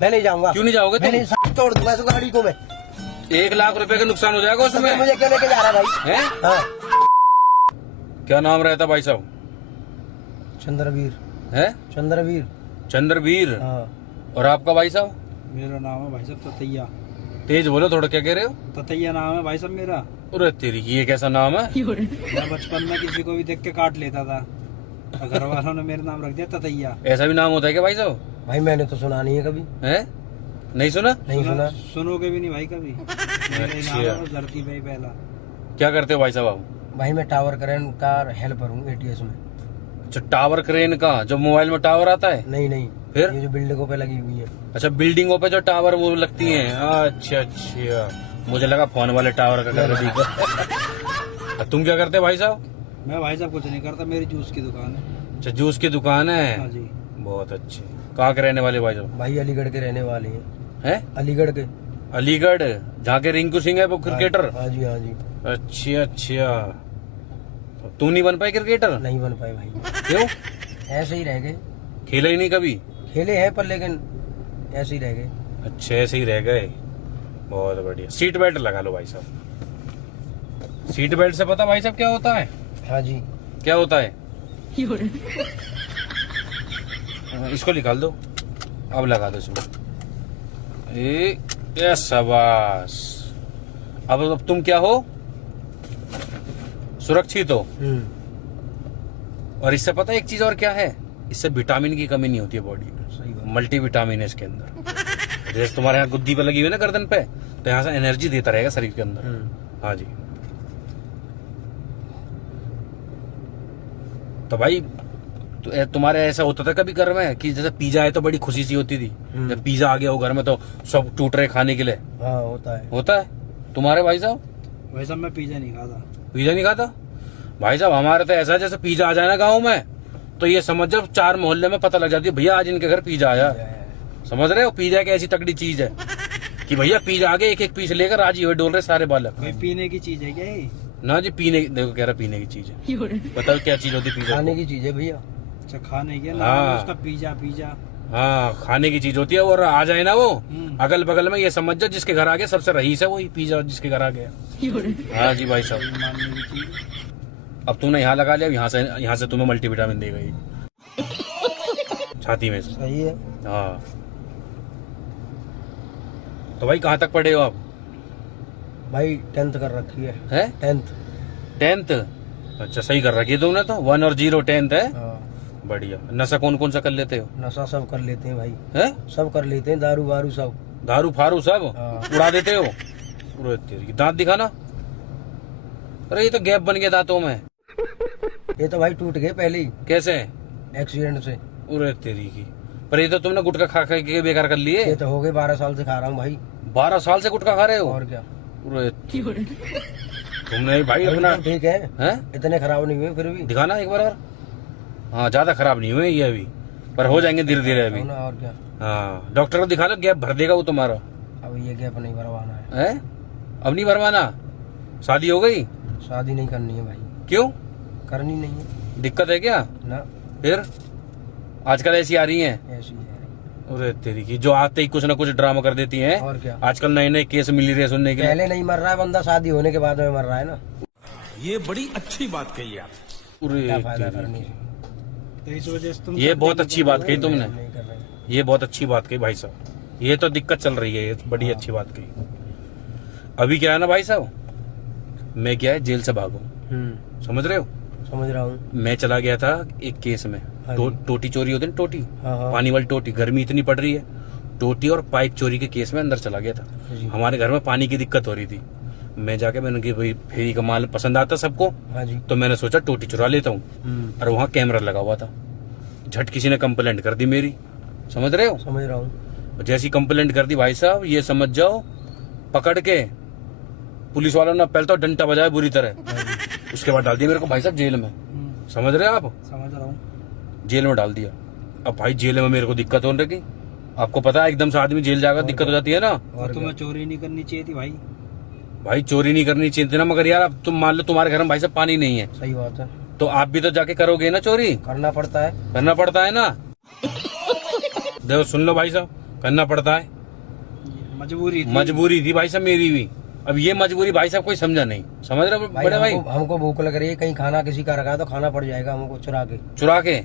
मैं नहीं जाऊंगा। क्यों नहीं जाओगे मैं तुम? नहीं, तोड़ दूंगा इस गाड़ी को मैं। 1 लाख रुपए का नुकसान हो जाएगा तो उसमें। मुझे क्यों लेके जा रहा भाई? हैं? हाँ। क्या नाम रहता भाई साहब? चंद्रवीर। है चंद्रवीर। चंद्रवीर। हाँ। और आपका भाई साहब? मेरा नाम है भाई साहब ततैया। तेज बोलो थोड़ा, क्या कह रहे हो? ततैया नाम है भाई साहब मेरा। अरे तेरी की, ये कैसा नाम है? मैं बचपन में किसी को भी देख के काट लेता था, तो घर वालों ने मेरा नाम रख दिया ततैया। ऐसा भी नाम होता है क्या भाई साहब? भाई मैंने तो सुना नहीं है कभी। है? नहीं सुना? नहीं सुना। सुनोगे भी नहीं भाई कभी। मेरा ही नाम है अच्छा। और धरती पे ही पहला। क्या करते हो भाई साहब आप? भाई मैं टावर करें का हेल्पर हूँ एटीएस में। अच्छा, टावर क्रेन का, जो मोबाइल में टावर आता है? नहीं नहीं, फिर? ये जो बिल्डिंगों पे लगी हुई है। अच्छा, बिल्डिंगों पे जो टावर वो लगती हैं। अच्छा अच्छा, मुझे लगा फोन वाले टावर का कर रही है। तुम क्या करते हो भाई साहब? मैं भाई साहब कुछ नहीं करता, मेरी जूस की दुकान है। अच्छा, जूस की दुकान हाँ है। जी। बहुत अच्छे। कहाँ के रहने वाले भाई साहब? भाई अलीगढ़ के रहने वाले हैं। हैं? अलीगढ़ के। अलीगढ़, जहाँ के रिंकू सिंह है वो क्रिकेटर? हाँ जी हाँ जी। अच्छा अच्छा, तुम नहीं बन पाए क्रिकेटर? नहीं बन पाए भाई। क्यों? ऐसे ही रह गए। खेला ही नहीं कभी? खेले हैं पर लेकिन ऐसे ही रह गए। अच्छे, ऐसे ही रह गए। बहुत बढ़िया। सीट बेल्ट लगा लो भाई साहब। सीट बेल्ट से पता भाई साहब क्या होता है? हाँ जी। क्या होता है? इसको निकाल दो, अब लगा दो इसमें। ये शाबाश। अब तुम क्या हो? सुरक्षित हो। और इससे पता है एक चीज और क्या है? इससे विटामिन की कमी नहीं होती है बॉडी में। सही बात। मल्टी विटामिन है इसके अंदर। जैसे तुम्हारे यहाँ गुद्दी पे लगी हुई है ना गर्दन पे, तो यहाँ से एनर्जी देता रहेगा शरीर के अंदर। हाँ जी। तो भाई तुम्हारे ऐसा होता था कभी घर में कि जैसे पिज्जा आए तो बड़ी खुशी सी होती थी? जब पिज्जा आ गया हो घर में तो सब टूट रहे खाने के लिए। हाँ होता है। होता है तुम्हारे भाई साहब? भाई साहब मैं पिज्जा नहीं खाता। पिज्जा नहीं खाता? भाई साहब हमारे तो ऐसा है जैसे पिज्जा आ जाए ना गाँव में, तो ये समझ जाओ 4 मोहल्ले में पता लग जाती है भैया आज इनके घर पिज्जा आया। समझ रहे हो? पिज्जा एक ऐसी तगड़ी चीज है कि भैया पिज्जा आ गए, एक एक पीस लेकर राजी हुए डोल रहे सारे बालक। भाई पीने की चीज है क्या ये? ना जी, पीने, देखो कह रहा पीने की चीज है। बताओ क्या चीज होती है पिज्जा? खाने की चीज है भैया। अच्छा खाने की ना, हाँ। उसका पिज्जा पिज्जा। हाँ, खाने की चीज होती है। और आ जाए ना वो अगल बगल में, ये समझ जाओ जिसके घर आ गया सबसे रईस है वही पिज्जा जिसके घर आ गया। हाँ जी भाई साहब। मानने की चीज। अब तुमने यहाँ लगा लिया, यहाँ से तुम्हें मल्टीविटामिन देगा ये छाती में से। सही है। हाँ। तो भाई कहाँ तक पढ़े हो आप? भाई 10th कर रखी है। है 10th। 10th? अच्छा, सही कर रखी है तुमने तो। 1 और 0 10th है। हाँ। बढ़िया। नशा कौन कौन सा कर लेते हो? नशा सब कर लेते हैं भाई। है? सब कर लेते हैं, दारू वारू सब। दारू फारू सब हाँ। उड़ा देते हो? अरे तेरी, दांत दिखाना। अरे ये तो गैप बन गया दांतों में। ये तो भाई टूट गए पहले ही कैसे? एक्सीडेंट से। अरे तेरी की, पर ये तो तुमने गुटखा खा खा के बेकार कर लिए। ये तो हो गए 12 साल से खा रहा हूँ भाई। 12 साल से गुटखा खा रहे हो? और क्या। अरे तुमने भाई अपना, ठीक है, हैं? इतने खराब नहीं हुए फिर भी। दिखाना एक बार और। हाँ, ज्यादा खराब नहीं हुए ये अभी, पर हो जाएंगे धीरे धीरे अभी। हो ना, और क्या। हाँ, डॉक्टर को दिखा लो, गैप भर देगा वो तुम्हारा। अब ये गैप नहीं भरवाना है। है? अब नहीं भरवाना? शादी हो गई? शादी नहीं करनी है भाई। क्यों? करनी नहीं है दिक्कत है क्या? ना। फिर आजकल ऐसी आ रही हैं? ऐसी है। अरे तेरी की, जो आते ही कुछ ना कुछ ड्रामा कर देती हैं। और क्या। आजकल नए नए केस मिल रहे हैं सुनने के लिए। पहले नहीं मर रहा है बंदा, शादी होने के बाद में मर रहा है ना। ये बड़ी अच्छी बात कही आप। अरे क्या फायदा तेरी करने की। से। तो इस वजह से तुम ये बहुत अच्छी बात कही तुमने। नहीं कर रहे। ये बहुत अच्छी बात कही भाई साहब। ये तो दिक्कत चल रही है, ये तो बड़ी अच्छी बात कही। अभी क्या है ना भाई साहब, मैं क्या है जेल से भागू, समझ रहे हो? समझ रहा हूँ। मैं चला गया था एक केस में। हाँ टोटी चोरी होती है ना, टोटी, हाँ हाँ। पानी वाली टोटी। गर्मी इतनी पड़ रही है, टोटी और पाइप चोरी के केस में अंदर चला गया था। जी। हमारे घर में पानी की दिक्कत हो रही थी। मैं जाके मैंने कहा भाई फेरी का माल पसंद आता सबको, हाँ जी। तो मैंने सोचा टोटी चुरा लेता हूँ। और वहाँ कैमरा लगा हुआ था। झट किसी ने कंप्लेंट कर दी मेरी, समझ रहे हो? समझ रहा हूँ। जैसी कंप्लेंट कर दी भाई साहब, ये समझ जाओ पकड़ के पुलिस वालों ने पहले तो डंडा बजाया बुरी तरह, उसके बाद डाल दिया मेरे को भाई साहब जेल में। समझ रहे हो आप? समझ रहा हूँ। जेल में डाल दिया। अब भाई जेल में मेरे को दिक्कत होने लगी। आपको पता है एकदम से आदमी जेल जाएगा दिक्कत हो जाती है ना। और तुम्हें चोरी नहीं करनी चाहिए थी भाई। भाई चोरी नहीं करनी चाहिए थी ना, मगर यार अब तुम मान लो तुम्हारे घर में भाई साहब पानी नहीं है, सही बात है। तो आप भी तो जाके करोगे ना चोरी। करना पड़ता है। करना पड़ता है ना। देखो सुन लो भाई साहब, करना पड़ता है, मजबूरी थी। मजबूरी थी भाई साहब मेरी भी। अब ये मजबूरी भाई साहब कोई समझा नहीं, समझ रहे हो बड़े भाई? हमको भूख लग रही है, कहीं खाना किसी का रखा है तो खाना पड़ जाएगा हमको चुरा के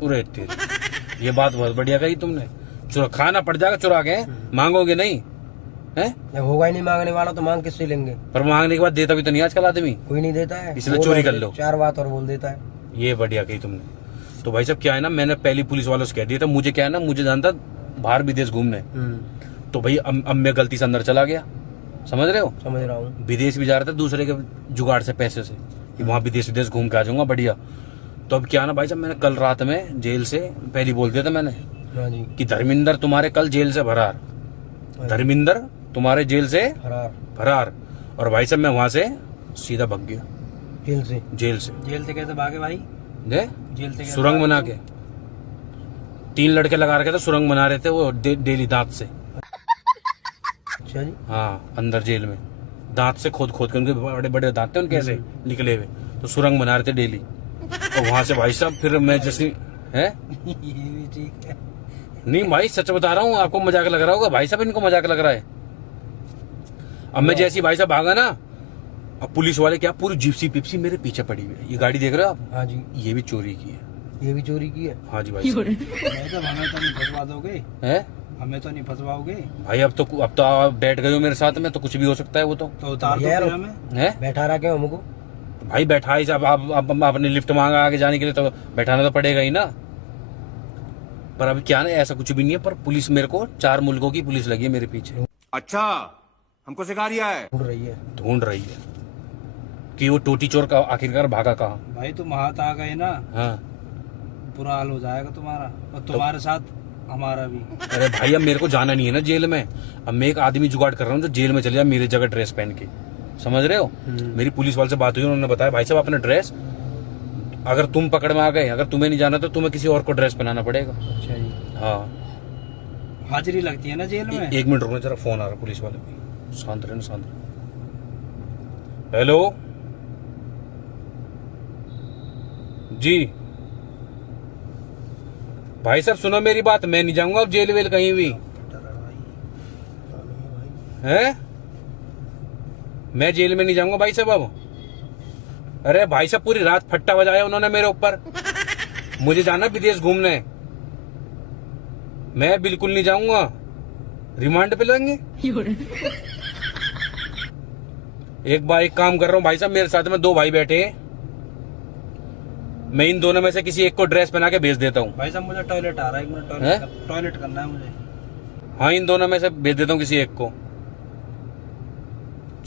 पूरे तेरे। ये बात बहुत बढ़िया कही तुमने, खाना पड़ जाएगा चुरा के, मांगोगे नहीं है? जब होगा ही नहीं मांगने वाला तो मांग किससे लेंगे? पर मांगने के बाद देता भी तो नहीं आजकल आदमी, कोई नहीं देता है, इसलिए चोरी कर लो। 4 बात और बोल देता है। ये बढ़िया कही तुमने। तो भाई साहब क्या है ना, मैंने पहली पुलिस वालों से कह दिया था, मुझे क्या है ना, मुझे जानता बाहर विदेश घूमने, तो भाई अब मैं गलती से अंदर चला गया, समझ रहे हो? समझ रहा हूँ। विदेश भी जा रहा था दूसरे के जुगाड़ से पैसे से, कि वहां विदेश घूम के आ जाऊंगा बढ़िया। तो अब क्या ना भाई साहब, मैंने कल रात में जेल से पहले बोल दिया था मैंने हाँ जी। कि धर्मिंदर तुम्हारे कल जेल से फरार, धर्मिंदर तुम्हारे जेल से फरार। और भाई साहब मैं वहां से सीधा भाग गया जेल से। जेल से कैसे भागे भाई? जेल से सुरंग बना के, 3 लड़के लगा रखे थे, सुरंग बना रहे थे वो डेली दांत से। अच्छा जी। हाँ, अंदर जेल में दांत से खोद के, उनके बड़े बड़े दांत थे उनके ऐसे निकले हुए, तो सुरंग बना रहे थे डेली। और वहां से भाई साहब फिर मैं जैसे है ये भी ठीक है। नहीं भाई सच बता रहा हूँ, आपको मजाक लग रहा होगा भाई साहब, इनको मजाक लग रहा है। अब मैं जैसी भाई साहब भागा ना, अब पुलिस वाले क्या पूरी जिप्सी पिप्सी मेरे पीछे पड़ी हुई है। ये गाड़ी देख रहे हो आप? हाँ जी। ये भी चोरी की है। ये भी चोरी की है? हाँ जी भाई साहब। हमें तो नहीं फंसवा दोगे? हैं? हमें तो नहीं फंसवाओगे भाई अब तो आप बैठ गए हो मेरे साथ में, तो कुछ भी हो सकता है वो तो उतार दो फिर हमें। है बैठा रहा क्या हमको? भाई बैठा ही जब आप आपने लिफ्ट मांगा आगे जाने के लिए, तो बैठाना तो पड़ेगा ही ना। पर अभी क्या ना, ऐसा कुछ भी नहीं है, पर पुलिस मेरे को 4 मुल्कों की पुलिस लगी है मेरे पीछे। अच्छा, हमको सिखा रिया है। ढूंढ रही है कि वो टोटी चोर का आखिरकार भागा कहाँ। भाई तुम हाथ आ गए ना, हाँ बुरा हाल हो जाएगा तुम्हारा, और तुम्हारे साथ हमारा भी। अरे भाई अब मेरे को जाना नहीं है ना जेल में, अब मैं एक आदमी जुगाड़ कर रहा हूँ जो जेल में चले जाए मेरी जगह ड्रेस पहन के, समझ रहे हो? मेरी पुलिस वाले से बात हुई, उन्होंने बताया भाई साहब अपना ड्रेस, अगर तुम पकड़ में आ गए, अगर तुम्हें नहीं जाना तो तुम्हें किसी और को ड्रेस पहनाना पड़ेगा। अच्छा जी। हाँ हाजिरी लगती है ना जेल में। 1 मिनट रुकना जरा, फोन आ रहा पुलिस वाले की, शांत रहना शांत रहना। हेलो जी भाई साहब सुनो मेरी बात, मैं नहीं जाऊंगा अब जेल वेल कहीं भी है, मैं जेल में नहीं जाऊंगा भाई साहब अब। अरे भाई साहब पूरी रात फट्टा बजाया उन्होंने मेरे ऊपर, मुझे जाना विदेश घूमने, मैं बिल्कुल नहीं जाऊंगा, रिमांड पे लेंगे। एक काम कर रहा हूँ भाई साहब, मेरे साथ में 2 भाई बैठे हैं, मैं इन दोनों में से किसी एक को ड्रेस पहना के भेज देता हूँ। भाई साहब मुझे टॉयलेट आ रहा है, एक मिनट टॉयलेट करना है मुझे। हाँ इन दोनों में से भेज देता हूँ किसी एक को,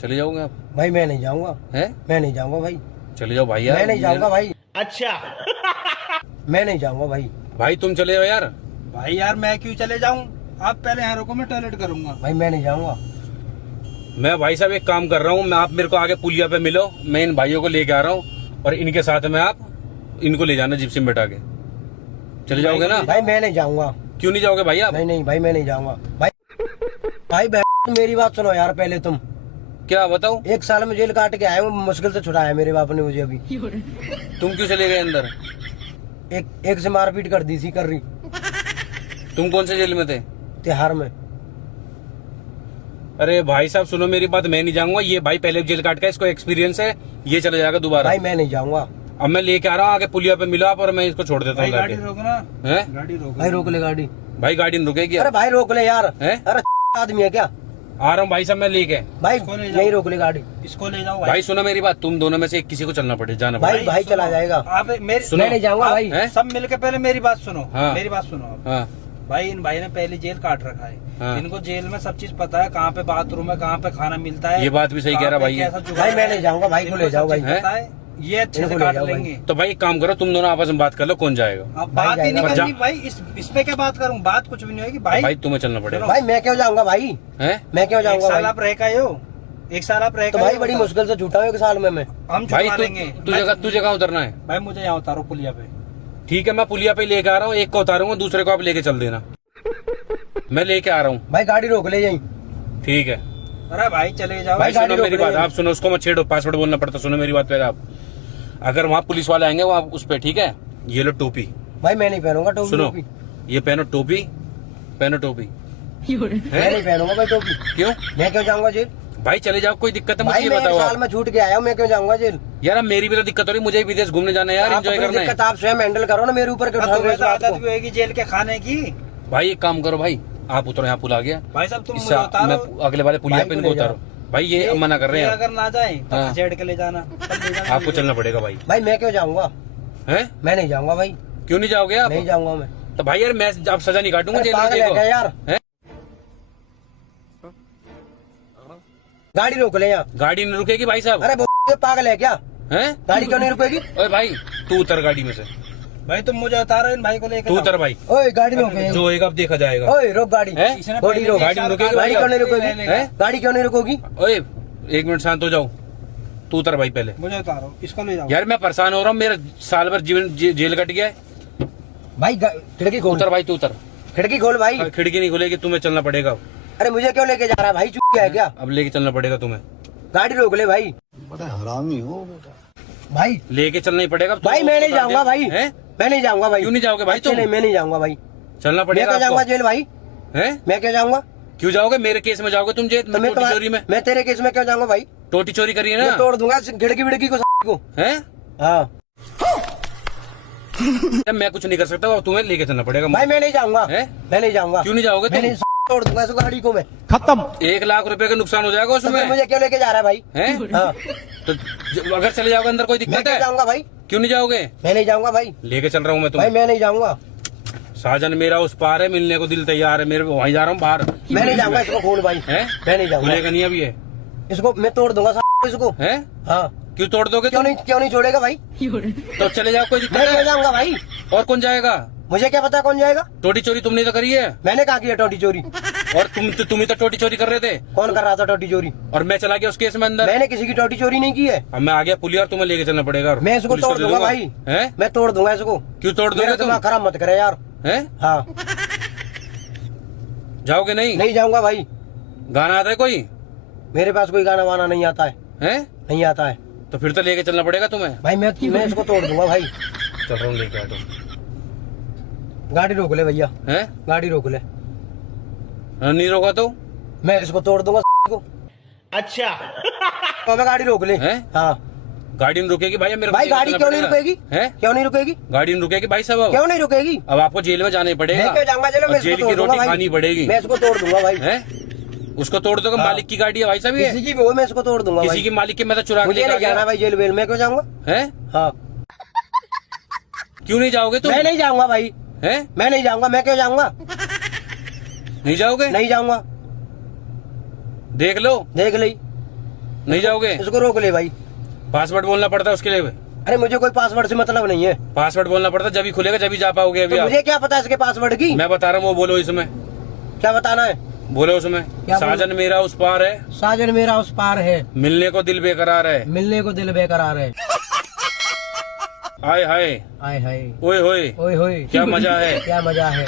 चले जाओगे आप? भाई मैं नहीं जाऊंगा। हैं? मैं नहीं जाऊंगा भाई। चले जाओ भाई यार। मैं नहीं जाऊंगा भाई। अच्छा, मैं नहीं जाऊंगा भाई। भाई तुम चले जाओ यार। भाई यार मैं क्यों चले जाऊं, आप पहले यहाँ रुको, मैं टॉयलेट करूंगा। भाई मैं नहीं जाऊंगा। मैं भाई साहब एक काम कर रहा हूँ, मैं आप मेरे को आगे पुलिया पे मिलो, मैं इन भाइयों को लेके आ रहा हूँ, और इनके साथ में आप इनको ले जाना जिप्सी में बैठा के, चले जाओगे ना? भाई मैं नहीं जाऊंगा। क्यों नहीं जाओगे भाई आप? नहीं भाई मैं नहीं जाऊंगा भाई मेरी बात सुनो यार पहले तुम। क्या बताओ? 1 साल में जेल काट के आए हूँ, मुश्किल से छुड़ाया मेरे बाप ने मुझे अभी। तुम क्यों चले गए अंदर? एक से मारपीट कर दी थी, कर रही। तुम कौन से जेल में थे? तिहाड़ में। अरे भाई साहब सुनो मेरी बात, मैं नहीं जाऊंगा, ये भाई पहले जेल काट का इसको एक्सपीरियंस है, ये चला जाएगा दोबारा। भाई मैं नहीं जाऊंगा। अब मैं लेके आ रहा हूँ आगे पुलिया पे मिलो आप, और मैं इसको छोड़ देता हूँ। गाड़ी रोकना है गाड़ी रोक। भाई रोक ले गाड़ी। भाई गाड़ी नहीं रुकेगी। अरे भाई रोक ले यार। अरे आदमी है क्या? आ रहा हूँ भाई साहब मैं लेके। भाई यही रोक ले गाड़ी। इसको ले जाओ भाई सुनो मेरी बात, तुम दोनों में से एक किसी को चलना पड़े, जाना भाई भाई चला जाएगा। आप मेरी मैं नहीं जाऊंगा भाई। सब मिलके पहले मेरी बात सुनो। हाँ। मेरी बात सुनो आप। हाँ भाई इन भाई ने पहले जेल काट रखा है। हाँ। इनको जेल में सब चीज पता है, कहाँ पे बाथरूम है, कहाँ पे खाना मिलता है। ये बात भी सही कह रहा भाई। भाई मैं नहीं जाऊंगा भाई, को ले जाओ भाई। पता है, ये अच्छे से काट लेंगे। तो भाई एक काम करो, तुम दोनों आपस में बात कर लो, कौन जाएगा? अब बात ही नहीं करनी भाई, इस पे क्या बात करूँ, बात कुछ भी नहीं होगी भाई। भाई तुम्हें चलना पड़ेगा। भाई मैं क्यों जाऊंगा भाई? हैं? मैं क्यों जाऊंगा? 1 साल आप रह गए हो, 1 साल आप रह तो भाई बड़ी मुश्किल से छूटा हूँ 1 साल में मैं। हम भाई छुड़वा लेंगे। तुझे कहाँ उतरना है? भाई मुझे यहाँ उतारो पुलिया पे। ठीक है मैं पुलिया पे लेके आ रहा हूँ, एक को उतारूंगा, दूसरे को आप लेके चल देना। मैं लेके आ रहा हूँ। भाई गाड़ी रोक ले जाई। ठीक है अरे भाई चले जाओ। भाई गाड़ी सुनो मेरी रोक बात, ले। आप सुनो, उसको मत छेड़ो, पासवर्ड बोलना पड़ता। सुनो मेरी बात पहले आप, अगर वहाँ पुलिस वाले आएंगे वहाँ उस पे, ठीक है? ये लो टोपी। भाई मैं नहीं पहनूंगा टोपी। सुनो ये पहनो टोपी, पहनो टोपी, मैं नहीं पहनूंगा भाई टोपी। क्यों मैं क्यों जाऊंगा जेल? भाई? चले जाओ, कोई दिक्कत है मुझे भाई ये मैं एक बताओ साल आप। में छूट के आया हूँ, मैं क्यों जाऊंगा जेल? यार अब मेरी भी तो दिक्कत हो रही, मुझे भी विदेश घूमने जाना है यार, आप एंजॉय अपनी करना दिक्कत है। आप स्वयं हैंडल करो ना, मेरे ऊपर क्यों उठा रहे हो तुम्हें इस तो बात आदत को? भी होगी जेल के खाने की। भाई एक काम करो भाई, आप उतरो, यहाँ पुल आ गया, भाई साहब तुम इससे मुझे उतारो। मैं अगले वाले पुलिया भाई पे को इनको ले जाओ। उतारो। भाई ये मना कर रहे हैं, अगर ना जाए तो हाँ। छेड़ के ले जाना, तब ले जाना। आपको चलना पड़ेगा भाई। भाई मैं क्यों जाऊंगा? हैं? मैं नहीं जाऊंगा भाई, क्यों नहीं जाओगे आप? नहीं जाऊंगा मैं। तो भाई यार मैं अब सजा नहीं काटूंगा अरे जेल में पागल है क्या देखो। यार? हैं? गाड़ी रोक ले यहाँ। गाड़ी नहीं रुकेगी भाई साहब। अरे ये पागल है क्या? हैं? गाड़ी क्यों नहीं रुकेगी? ओए भाई तू उतर गाड़ी में से, भाई तुम मुझे उतारो, इन भाई को लेकर तू जाओ। उतर भाई, ओए गाड़ी रोके। जो होएगा अब देखा जाएगा। ओए रोक गाड़ी। हैं? इसने गाड़ी पहले रोक। भी गाड़ी साल रुकेगी का- गाड़ी क्यों नहीं ले रुकेगी? लेगा। हैं? गाड़ी क्यों नहीं रुकोगी? ओए 1 मिनट शांत हो जाओ, तू उतर भाई पहले। मुझे उतारो, इसको ले जाओ। यार मैं परेशान हो रहा हूँ, मेरा साल भर जीवन जेल कट गया है। भाई खिड़की खोल, उतर भाई तू उतर, खिड़की खोल भाई। खिड़की नहीं खुलेगी, तुम्हें चलना पड़ेगा। अरे मुझे क्यों लेके जा रहा है भाई? चुप गया है क्या? अब लेके चलना पड़ेगा तुम्हें, गाड़ी रोक ले भाई। बड़ा हरामी हो बेटा। भाई लेके चलना ही पड़ेगा। अब भाई तुम मैं नहीं उतार जाऊंगा दिया। भाई, हैं? मैं नहीं जाऊंगा भाई। क्यों नहीं जाओगे भाई अच्छे तुम? नहीं, मैं नहीं जाऊंगा भाई। चलना मैं पड़ेगा क्यों जाऊंगा आपको। जेल भाई? हैं? मैं क्यों जाऊंगा? क्यों जाओगे? मेरे केस में जाओगे तुम जेल तो में, मैं टोटी चोरी में। मैं तेरे केस में क्यों जाऊंगा भाई? टोटी चोरी करी है मैं ना? तोड़ दूंगा खिड़की विड़की को। हैं? हाँ मैं कुछ नहीं कर सकता, अब तुम्हें लेके चलना पड़ेगा। भाई मैं नहीं जाऊंगा, हैं? मैं नहीं जाऊंगा। क्यों नहीं जाओगे मैं तुम? नहीं तोड़ दूंगा इस गाड़ी को मैं। 1 लाख रुपए का नुकसान हो जाएगा तो उसमें। फिर मुझे क्यों लेके जा रहा है भाई? हैं? हाँ तो अगर चले जाओगे अंदर कोई मैं दिक्कत क्यों है? जाऊंगा भाई? क्यों नहीं जाओगे? मैं नहीं जाऊंगा भाई। लेके चल रहा हूँ मैं भाई तुम्हें। मैं नहीं जाऊंगा, साजन मेरा उस पार है, मिलने को दिल तैयार है मेरे, वहीं जा रहा हूँ बाहर। मैं नहीं जाऊंगा। इसको खोल भाई, हैं? मैं नहीं जाऊंगा। खुलेगा नहीं अभी ये। इसको मैं तोड़ दूंगा इसको। हैं? हाँ क्यों तोड़ दोगे क्यों तुम? नहीं छोड़ेगा भाई? तो चले जाओ, कोई दिक्कत मैं क्यों है? जाऊंगा भाई? और कौन जाएगा? मुझे क्या पता कौन जाएगा? टोटी चोरी तुमने तो करी है, मैंने कहा किया टोटी चोरी? और तुम ही तो टोटी चोरी कर रहे थे, कौन कर रहा था टोटी चोरी? और मैं चला गया उस केस में अंदर। मैंने किसी की टोटी चोरी नहीं की है। अब मैं आ गया पुलिस, और तुम्हें लेके चलना पड़ेगा। और मैं इसको पुलिस को तोड़ दे दूंगा भाई। हैं? मैं तोड़ दूंगा इसको। क्यों तोड़ मेरा दोगे तुम? दिमाग खराब मत करे यार। हैं? हाँ जाओगे नहीं? नहीं जाऊंगा भाई। गाना आता है कोई? मेरे पास कोई गाना वाना नहीं आता है, हैं? नहीं आता है तो फिर तो लेके चलना पड़ेगा तुम्हें। भाई। मैं इसको तोड़ दूंगा भाई। चल रहा हूँ लेके आ तुम। गाड़ी रोक ले भैया, हैं? गाड़ी रोक ले। नहीं रोका तो? मैं इसको तोड़ दूंगा को। अच्छा तो मैं गाड़ी रोक ले। हैं? हाँ गाड़ी नहीं रुकेगी भाई, मेरे को भाई लेके गाड़ी चलना क्यों नहीं पड़ेगा। रुकेगी? हैं? क्यों नहीं रुकेगी? गाड़ी नहीं रुकेगी भाई साहब। क्यों नहीं रुकेगी? अब आपको जेल में जाना ही पड़ेगा। मैं क्यों जाऊंगा जेल में? और मैं जेल इसको की तोड़ दूंगा रोटी भाई। खानी पड़ेगी। मैं इसको तोड़ दूंगा भाई। हैं? उसको तोड़ दोगे, हाँ। मालिक की गाड़ी है भाई साहब ये। किसी की भी हो, मैं इसको तोड़ दूंगा किसी भाई। की मालिक की, मैं तो चुरा के मुझे लेके आ नहीं जाना गया। भाई जेल वेल, मैं क्यों जाऊंगा? हैं? हाँ क्यों नहीं जाओगे तुम? मैं नहीं जाऊंगा भाई, हैं? मैं नहीं जाऊंगा। मैं क्यों जाऊंगा? नहीं जाओगे? नहीं जाऊंगा। देख लो, देख ली, नहीं जाओगे। इसको रोक ले भाई। पासवर्ड बोलना पड़ता है उसके लिए। अरे मुझे कोई पासवर्ड से मतलब नहीं है। पासवर्ड बोलना पड़ता है, जब ही खुलेगा जब ही जा पाओगे। अभी तो आप, मुझे क्या पता इसके पासवर्ड की? मैं बता रहा हूँ, वो बोलो इसमें, क्या बताना है? बोलो उसमें। क्या बोलूं? साजन मेरा उस पार है, साजन मेरा उस पार है, मिलने को दिल बेकरार है। मिलने को दिल बेकरार है। आय हाय, आय हाय, ओए होए, ओए होए, क्या मजा है। क्या मजा है।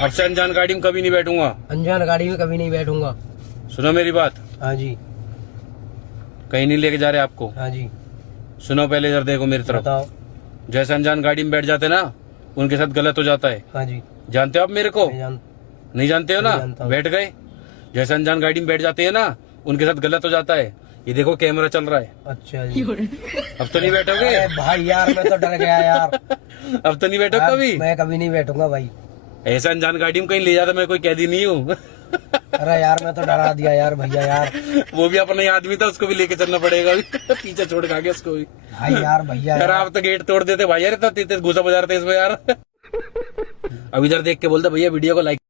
अब से अनजान गाड़ी में कभी नहीं बैठूंगा। अनजान गाड़ी में कभी नहीं बैठूंगा। सुनो मेरी बात, हाँ जी, कहीं नहीं लेके जा रहे आपको। हाँ जी, सुनो पहले इधर देखो मेरी तरफ। बताओ। जैसे अनजान गाड़ी में बैठ जाते ना, उनके साथ गलत हो जाता है। हाँ जी, जानते हो आप मेरे को? नहीं जानते हो ना? नहीं जानता हूँ। बैठ गए, जैसे अनजान गाड़ी में बैठ जाते हैं ना, उनके साथ गलत हो जाता है। ये देखो कैमरा चल रहा है। अच्छा जी। अब तो नहीं बैठोगे? अरे भाई यार मैं तो डर गया यार। अब तो नहीं बैठो यार, कभी? मैं कभी नहीं बैठूंगा भाई। ऐसा अनजान गाड़ी में कहीं ले जाता, मैं कोई कैदी नहीं हूँ। अरे यार मैं तो डरा दिया यार भैया यार। वो भी अपना ही आदमी था, उसको भी लेके चलना पड़ेगा अभी। पीछे छोड़ के आ गया उसको भी। भाई यार भैया यार यार। आप तो गेट तोड़ देते भाई यार, इतना तेज घुसा बजा रहे थे इसमें यार। अब इधर देख के बोलते भैया वीडियो को लाइक